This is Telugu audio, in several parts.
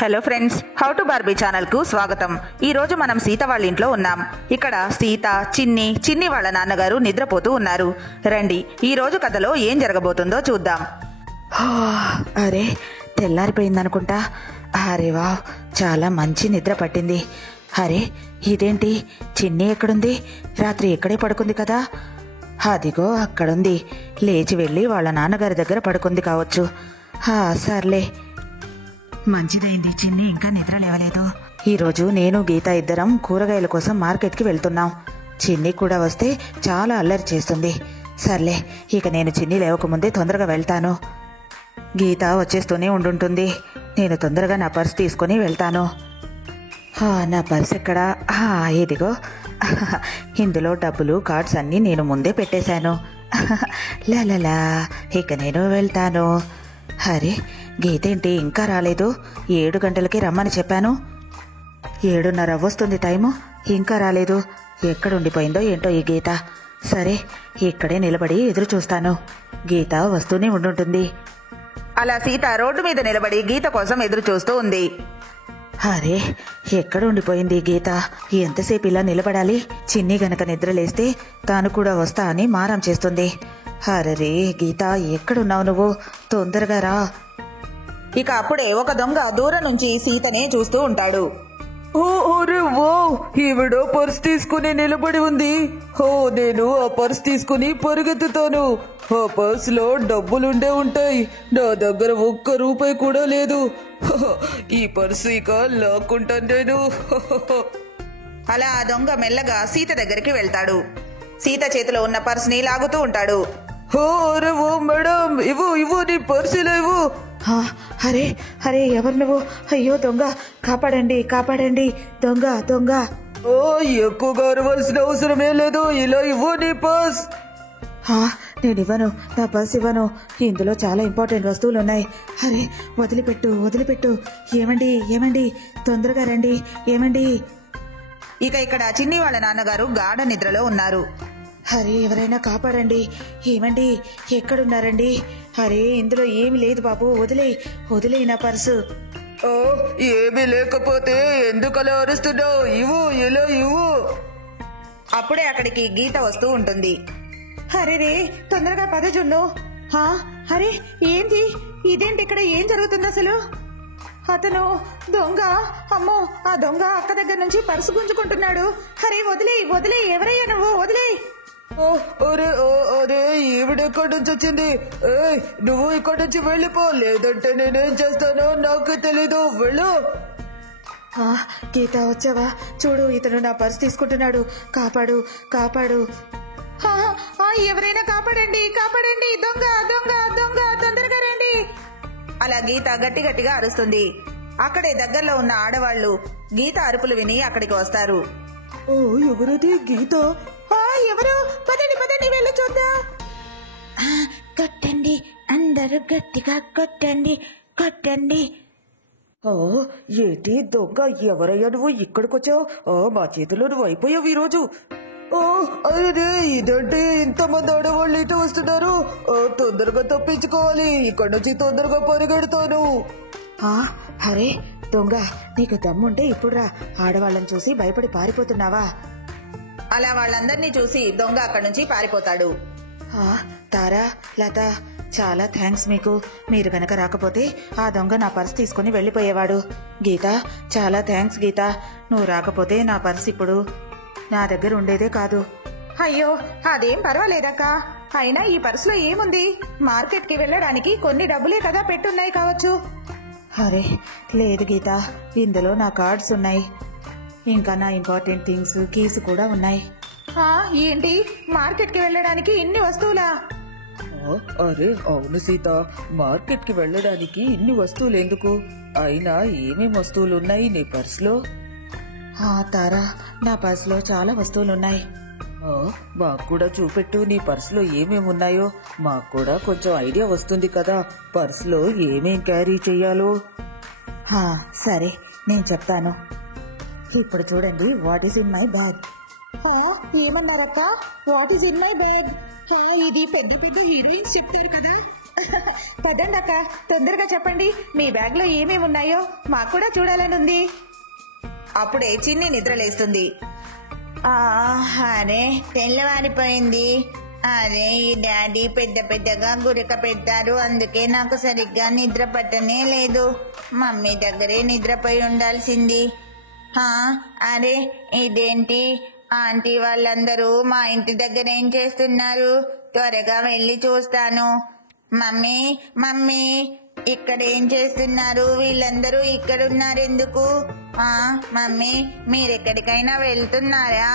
Hello friends, how to Barbie ఛానల్కు స్వాగతం. ఈరోజు మనం సీత వాళ్ళ ఇంట్లో ఉన్నాం. ఇక్కడ సీత, చిన్ని వాళ్ళ నాన్నగారు నిద్రపోతూ ఉన్నారు. రండి, ఈరోజు కథలో ఏం జరగబోతుందో చూద్దాం. అరే, తెల్లారిపోయిందనుకుంటా. అరే వా, చాలా మంచి నిద్ర పట్టింది. అరే, ఇదేంటి, చిన్ని ఎక్కడుంది? రాత్రి ఇక్కడే పడుకుంది కదా. అదిగో అక్కడుంది. లేచి వెళ్ళి వాళ్ళ నాన్నగారి దగ్గర పడుకుంది కావచ్చు. సర్లే, మంచిదైంది. చిన్ని ఇంకా నిద్ర లేవలేదు. ఈరోజు నేను గీత ఇద్దరం కూరగాయల కోసం మార్కెట్కి వెళ్తున్నాం. చిన్ని కూడా వస్తే చాలా అల్లరి చేస్తుంది. సర్లే, ఇక నేను చిన్ని లేవకముందే తొందరగా వెళ్తాను. గీత వచ్చేస్తూనే ఉండుంటుంది. నేను తొందరగా నా పర్స్ తీసుకొని వెళ్తాను. నా పర్స్ ఎక్కడా? ఇదిగో. ఇందులో డబ్బులు, కార్డ్స్ అన్నీ నేను ముందే పెట్టేశాను. లాలా, ఇక నేను వెళ్తాను. అరే, గీత ఏంటి ఇంకా రాలేదు? 7 గంటలకి రమ్మని చెప్పాను. 7:30 వస్తుంది టైము, ఇంకా రాలేదు. ఎక్కడుండిపోయిందో ఏంటో ఈ గీత. సరే, ఇక్కడే నిలబడి ఎదురు చూస్తాను. గీత వస్తూనే ఉండుంటుంది. అలా సీత రోడ్డు మీద నిలబడి గీత కోసం ఎదురు చూస్తూ ఉంది. అరే, ఎక్కడ ఉండిపోయింది గీత? ఎంతసేపు ఇలా నిలబడాలి? చిన్ని గనక నిద్రలేస్తే తాను కూడా వస్తా అని మారం చేస్తుంది. అరే గీత, ఎక్కడున్నావు నువ్వు? తొందరగా రా. ఇక అప్పుడే ఒక దొంగ దూరం నుంచి సీతనే చూస్తూ ఉంటాడు. ఈవిడ పర్స్ తీసుకుని నిలబడి ఉంది. నేను ఆ పర్స్ తీసుకుని పరిగెత్తుతాను. ఆ పర్స్ లో డబ్బులుండే ఉంటాయి. నా దగ్గర ఒక్క రూపాయి కూడా లేదు. ఈ పర్సు ఇక లాక్కుంటాను నేను. అలా ఆ దొంగ మెల్లగా సీత దగ్గరికి వెళ్తాడు. సీత చేతిలో ఉన్న పర్స్ని లాగుతూ ఉంటాడు. అరే ఓ మేడం, ఇవ్వు నీ పర్సులో ఇవ్వు. అరే అరే, ఎవరు నువ్వు? అయ్యో దొంగ, కాపాడండి. దొంగ. ఎక్కువగా అరవలసిన అవసరమే లేదు. ఇలా ఇవ్వు నీ పర్స్. నేను ఇవ్వను, నా పర్స్ ఇవ్వను. ఇందులో చాలా ఇంపార్టెంట్ వస్తువులు ఉన్నాయి. అరే, వదిలిపెట్టు. ఏమండి, తొందరగా రండి. ఏమండి? ఇక ఇక్కడ చిన్ని వాళ్ళ నాన్నగారు గాఢ నిద్రలో ఉన్నారు. అరే, ఎవరైనా కాపాడండి. ఏమండి, ఎక్కడున్నారండి? అరే, ఇందులో ఏమి లేదు బాబు, వదిలే నా పర్సు. ఏమీ లేకపోతే ఎందుకలా అరుస్తున్నావు? ఇవ్వు. అప్పుడే అక్కడికి గీత వస్తూ ఉంటుంది. అరే, తొందరగా పద జున్ను. అరే, ఇదేంటి ఇక్కడ ఏం జరుగుతుంది అసలు? అతను దొంగ. అమ్మో, ఆ దొంగ అక్క దగ్గర నుంచి పర్సు గుంజుకుంటున్నాడు. అరే, వదిలే, ఎవరయ్యా నువ్వు? వదిలే. అరే, ఈవిడెక్కడి నుంచి వచ్చింది? నువ్వు ఇక్కడి నుంచి వెళ్ళిపో, లేదంటే నేనేం చేస్తానో నాకు తెలీదు. వెళ్ళు. గీత, వచ్చావా? చూడు, ఇతను నా పర్స్ తీసుకుంటున్నాడు. కాపాడు. ఎవరైనా కాపాడండి. దొంగ, తొందరగా రండి. అలా గీత గట్టిగా అరుస్తుంది. అక్కడే దగ్గరలో ఉన్న ఆడవాళ్లు గీత అరుపులు విని అక్కడికి వస్తారు. ఎవరది? గీత? ఎవరు? పదండి, వెళ్ళి చూద్దాం. కొట్టండి, అందరూ గట్టిగా కొట్టండి. ఏంటి దొంగ? ఎవరయ్యా నువ్వు? ఇక్కడికొచ్చావు? మా చేతిలో నువ్వు అయిపోయావు ఈరోజు. అదే, ఇదంటే ఇంతమంది ఆడవాళ్ళు ఇటు వస్తున్నారు. తొందరగా తప్పించుకోవాలి. ఇక్కడి నుంచి తొందరగా పరిగెడతాను. అరే దొంగ, నీకు దమ్ముంటే ఇప్పుడు రా. ఆడవాళ్ళని చూసి భయపడి పారిపోతున్నావా? అలా వాళ్ళందరినీ చూసి దొంగ అక్కడి నుంచి పారిపోతాడు. తారా, లత, చాలా థ్యాంక్స్ మీకు. మీరు గనక రాకపోతే ఆ దొంగ నా పర్స్ తీసుకుని వెళ్ళిపోయేవాడు. గీత, చాలా థ్యాంక్స్ గీత. నువ్వు రాకపోతే నా పర్స్ ఇప్పుడు నా దగ్గర ఉండేదే కాదు. అయ్యో, అదేం పర్వాలేదక్క. అయినా ఈ పర్సులో ఏముంది? మార్కెట్కి వెళ్ళడానికి కొన్ని డబ్బులే కదా పెట్టున్నాయి కావచ్చు. అరే లేదు గీత, ఇందులో నా కార్డ్స్ ఉన్నాయి. ఇంకా నా ఇంపార్టెంట్ థింగ్స్, కీస్ కూడా ఉన్నాయి. ఏంటి, మార్కెట్కి వెళ్ళడానికి ఇన్ని వస్తువులా? అరే అవును సీత, మార్కెట్ కి వెళ్ళడానికి ఇన్ని వస్తువులు ఎందుకు? అయినా ఏమేం వస్తువులు ఉన్నాయి నీ పర్సులో? తారా, నా పర్సులో చాలా వస్తువులున్నాయి. మాకు కూడా చూపెట్టు, నీ పర్సులో ఏమేమున్నాయో. మాకు కూడా కొంచెం ఐడియా వస్తుంది కదా, పర్సులో ఏమేం క్యారీ చెయ్యాలో. సరే, నేను చెప్తాను. ఇప్పుడు చూడండి, what is in my bag. ఏమన్నారక్క? What is in my bag? ఇది పెద్ద హీరోయిన్స్ చెప్తారు కదా. పదండి అక్క, తొందరగా చెప్పండి మీ బ్యాగ్ లో ఏమేమి ఉన్నాయో మాకు కూడా చూడాలని ఉంది. అప్పుడే చిన్ని నిద్రలేస్తుంది. అరే తెల్లవారిపోయింది. అరే ఈ డాడీ పెద్ద పెద్దగా గురక పెట్టారు, అందుకే నాకు సరిగ్గా నిద్ర పట్టనే లేదు. మమ్మీ దగ్గరే నిద్రపోయి ఉండాల్సింది. అరే ఇదేంటి, ఆంటీ వాళ్ళందరూ మా ఇంటి దగ్గర ఏం చేస్తున్నారు? త్వరగా వెళ్ళి చూస్తాను. మమ్మీ మమ్మీ ఇక్కడ ఏం చేస్తున్నారు? వీళ్ళందరూ ఇక్కడ ఉన్నారు ఎందుకు? మమ్మీ మీరెక్కడికైనా వెళ్తున్నారా?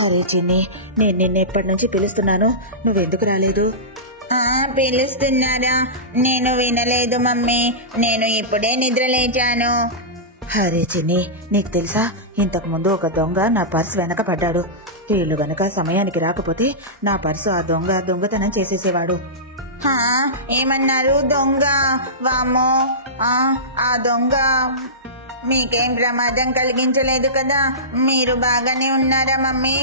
అరే చిన్ని, నేను నిన్న ఎప్పటి నుంచి పిలుస్తున్నాను, నువ్వెందుకు రాలేదు? పిలుస్తున్నారా? నేను వినలేదు మమ్మీ, నేను ఇప్పుడే నిద్ర లేచాను. అరే చిన్ని, నీకు తెలుసా, ఇంతకు ముందు ఒక దొంగ నా పర్సు వెనక పడ్డాడు. వీళ్ళు గనక సమయానికి రాకపోతే నా పర్సు ఆ దొంగతనం చేసేసేవాడు. ఏమన్నారు? దొంగ? వామ్మో, ఆ దొంగ మీకేం ప్రమాదం కలిగించలేదు కదా? మీరు బాగానే ఉన్నారా మమ్మీ?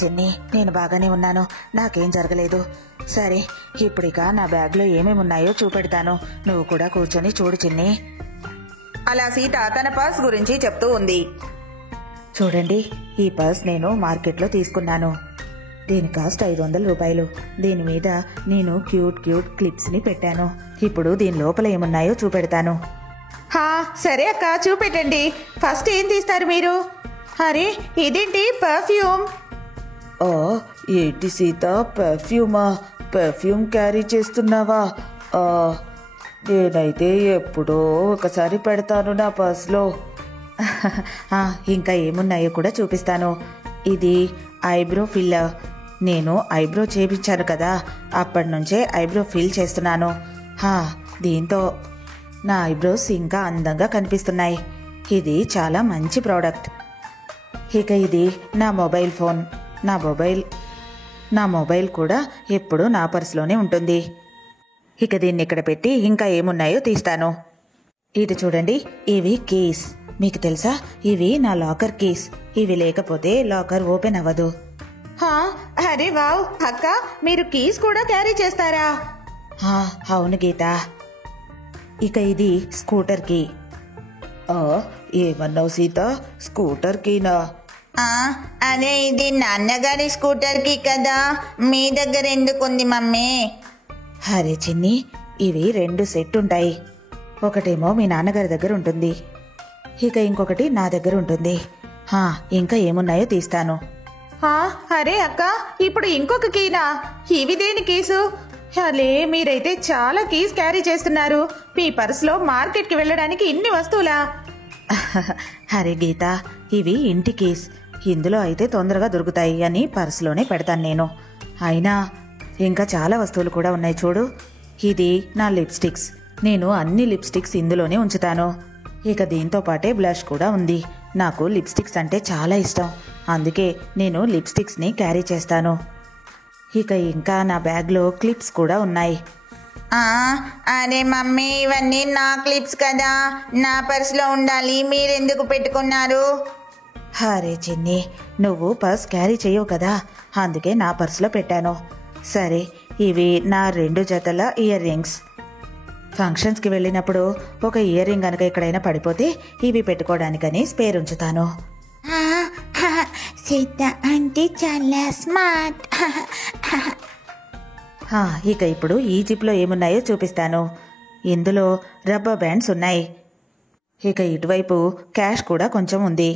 చిన్ని, నేను బాగానే ఉన్నాను, నాకేం జరగలేదు. సరే, ఇప్పుడిక నా బ్యాగ్ లో ఏమేమి ఉన్నాయో చూపెడతాను, నువ్వు కూడా కూర్చొని చూడు చిన్ని. అలా సీత తన పర్స్ గురించి చెప్తూ ఉంది. చూడండి, ఈ పర్స్ నేను మార్కెట్లో తీసుకున్నాను. దీని కాస్ట్ 500 రూపాయలు. దీని మీద నేను క్యూట్ క్లిప్స్ ని పెట్టాను. ఇప్పుడు దీని లోపల ఏమున్నాయో చూపెడతాను. సరే అక్క, చూపెట్టండి. ఫస్ట్ ఏం తీస్తారు మీరు? అరే ఇదేంటి, పర్ఫ్యూమ్? ఏంటి సీత, పర్ఫ్యూమా? పర్ఫ్యూమ్ క్యారీ చేస్తున్నావా? నేనైతే ఎప్పుడో ఒకసారి పెడతాను నా పర్స్లో. ఇంకా ఏమున్నాయో కూడా చూపిస్తాను. ఇది ఐబ్రో ఫిల్లర్. నేను ఐబ్రో చేయించాను కదా, అప్పటి నుంచే ఐబ్రో ఫిల్ చేస్తున్నాను. దీంతో నా ఐబ్రోస్ ఇంకా అందంగా కనిపిస్తున్నాయి. ఇది చాలా మంచి ప్రోడక్ట్. ఇక ఇది నా మొబైల్ ఫోన్. నా మొబైల్ కూడా ఎప్పుడూ నా పర్సులోనే ఉంటుంది. ఇక దీన్ని ఇక్కడ పెట్టి ఇంకా ఏమున్నాయో తీస్తాను. ఇది చూడండి, ఇవి కీస్. మీకు తెలుసా, ఇవి నా లాకర్ కీస్. ఇవి లేకపోతే లాకర్ ఓపెన్ అవ్వదు. అరే వావ్ అక్క, మీరు కీస్ కూడా క్యారీ చేస్తారా? అవును గీత. ఇక ఇది స్కూటర్ కీ. ఏమన్నావు సీత, స్కూటర్ కీనా? అదే ఇది నాన్నగారి స్కూటర్ కి కదా, మీ దగ్గర ఎందుకుంది మమ్మీ? అరే చిన్ని, ఇవి 2 సెట్ ఉంటాయి. ఒకటేమో మీ నాన్నగారి దగ్గర ఉంటుంది, ఇక ఇంకొకటి నా దగ్గర ఉంటుంది. ఇంకా ఏమున్నాయో తీస్తాను. అరే అక్క, ఇప్పుడు ఇంకొక కీనా? ఇవి దేని కీసు? అలే, మీరైతే చాలా కీస్ క్యారీ చేస్తున్నారు. మీ పర్సులో మార్కెట్కి వెళ్ళడానికి ఇన్ని వస్తువులా? అరే గీత, ఇవి ఇంటి కీస్. ఇందులో అయితే తొందరగా దొరుకుతాయి అని పర్సులోనే పెడతాను నేను. అయినా ఇంకా చాలా వస్తువులు కూడా ఉన్నాయి చూడు. ఇది నా లిప్స్టిక్స్. నేను అన్ని లిప్స్టిక్స్ ఇందులోనే ఉంచుతాను. ఇక దీంతో పాటే బ్లష్ కూడా ఉంది. నాకు లిప్స్టిక్స్ అంటే చాలా ఇష్టం, అందుకే నేను లిప్స్టిక్స్ని క్యారీ చేస్తాను. ఇక ఇంకా నా బ్యాగ్లో క్లిప్స్ కూడా ఉన్నాయి. అరే మమ్మీ, ఇవన్నీ నా క్లిప్స్ కదా, నా పర్సులో ఉండాలి, మీరెందుకు పెట్టుకున్నారు? అరే చిన్ని, నువ్వు పర్స్ క్యారీ చేయవు కదా, అందుకే నా పర్సులో పెట్టాను. సరే, ఇవి నా 2 జతల ఇయర్ రింగ్స్. ఫంక్షన్స్కి వెళ్ళినప్పుడు ఒక ఇయర్ రింగ్ కనుక ఎక్కడైనా పడిపోతే ఇవి పెట్టుకోవడానికని స్పేర్ ఉంచుతాను. సీత అంటే చాలా స్మార్ట్. ఇక ఇప్పుడు ఈ జిప్లో ఏమున్నాయో చూపిస్తాను. ఇందులో రబ్బర్ బ్యాండ్స్ ఉన్నాయి. ఇక ఇటువైపు క్యాష్ కూడా కొంచెం ఉంది.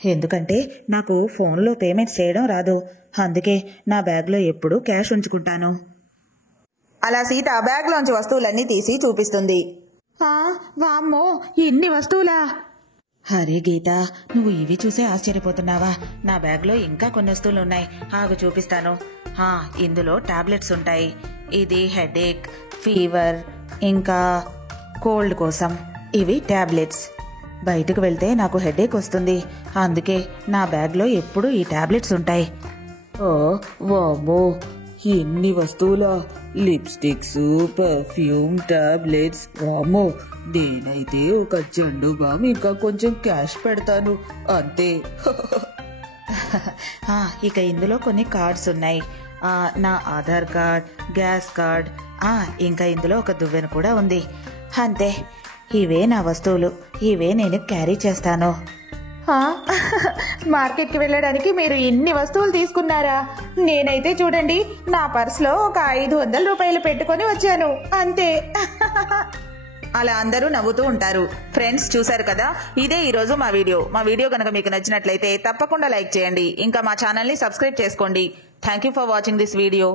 ఎందుకంటే నాకు ఫోన్లో పేమెంట్స్ చేయడం రాదు, అందుకే నా బ్యాగ్లో ఎప్పుడూ క్యాష్ ఉంచుకుంటాను. అలా సీత బ్యాగ్లోంచి వస్తువులన్నీ తీసి చూపిస్తుంది. వామ్మో, ఇన్ని వస్తువులా? అరే గీత, నువ్వు ఇవి చూసే ఆశ్చర్యపోతున్నావా? నా బ్యాగ్లో ఇంకా కొన్ని వస్తువులు ఉన్నాయి, ఆగు చూపిస్తాను. ఇందులో టాబ్లెట్స్ ఉంటాయి. ఇది హెడేక్, ఫీవర్, ఇంకా కోల్డ్ కోసం. ఇవి టాబ్లెట్స్. బయటకు వెళ్తే నాకు హెడేక్ వస్తుంది, అందుకే నా బ్యాగ్లో ఎప్పుడూ ఈ టాబ్లెట్స్ ఉంటాయి. వామ్మో, ఎన్ని వస్తువులా! Lipsticks, perfume, tablets. వామ్మో, నేనైతే ఒక జండు బామ్ ఇంకా కొంచెం క్యాష్ పెడతాను అంతే. ఇక ఇందులో కొన్ని కార్డ్స్ ఉన్నాయి. నా ఆధార్ కార్డ్, గ్యాస్ కార్డ్, ఇంకా ఇందులో ఒక దువ్వెన కూడా ఉంది. అంతే, ఇవే నా వస్తువులు. ఇవే నేను క్యారీ చేస్తాను. మార్కెట్కి వెళ్ళడానికి మీరు ఇన్ని వస్తువులు తీసుకున్నారా? నేనైతే చూడండి, నా పర్సులో ఒక 500 రూపాయలు పెట్టుకొని వచ్చాను అంతే. అలా అందరూ నవ్వుతూ ఉంటారు. ఫ్రెండ్స్, చూశారు కదా, ఇదే ఈ రోజు మా వీడియో కనుక మీకు నచ్చినట్లయితే తప్పకుండా లైక్ చేయండి. ఇంకా మా ఛానల్ ని సబ్స్క్రైబ్ చేసుకోండి. Thank you for watching this video.